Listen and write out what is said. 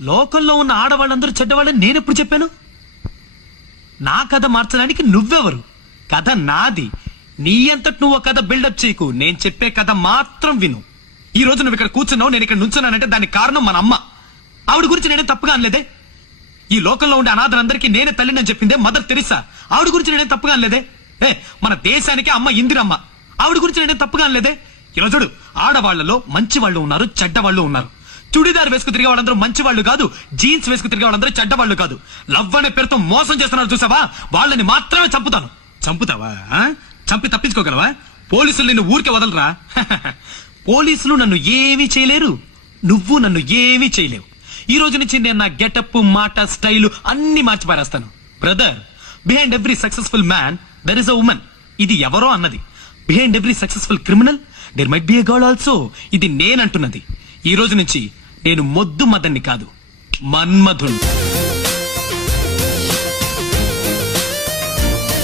లోకంలో ఉన్న ఆడవాళ్ళందరూ చెడ్డవాళ్ళని నేనెప్పుడు చెప్పాను? నా కథ మార్చడానికి నువ్వెవరు? కథ నాది. నీ అంతటి నువ్వు కథ బిల్డప్ చేయకు. నేను చెప్పే కథ మాత్రం విను. ఈ రోజు నువ్వు ఇక్కడ కూర్చున్నావు, నేను ఇక్కడ నుంచున్నానంటే దానికి కారణం మన అమ్మ. ఆవిడ గురించి నేనే తప్పుగా అనలేదే. ఈ లోకంలో ఉండే అనాథలందరికీ నేనే తల్లిని చెప్పిందే మదర్ తెరిసా. ఆవిడ గురించి నేనే తప్పుగా అనలేదే. మన దేశానికి అమ్మ ఇందిరమ్మ. ఆవిడ గురించి నేనే తప్పుగా అనలేదే. ఇలా చూడు, ఆడవాళ్లలో మంచి వాళ్ళు ఉన్నారు, చెడ్డ వాళ్ళు ఉన్నారు. చుడిదార్ వేసుకు తిరిగే వాళ్ళందరూ మంచి వాళ్ళు కాదు, జీన్స్ వేసుకు తిరిగే వాళ్ళందరూ చెడ్డ వాళ్ళు కాదు. లవ్ అనే పేరుతో మోసం చేస్తున్నారు చూసావా, వాళ్ళని మాత్రమే చంపుతాను. చంపుతావా? చంపి తప్పించుకోగలవా? పోలీసులు నిన్ను ఊరికే వదలరా. పోలీసులు నన్ను ఏమీ చేయలేరు, నువ్వు నన్ను ఏమీ చేయలేవు. ఈ రోజు నుంచి నేను నా గెటప్, మాట, స్టైలు అన్ని మార్చి పారేస్తాను. Brother, behind every successful man there is a woman. ఇది ఎవరో అన్నది. Behind every successful criminal there might be a girl also. ఇది నేనంటున్నది. ఈ రోజు నుంచి నేను మొద్దు మదన్ని కాదు, మన్మధుణ్ణి.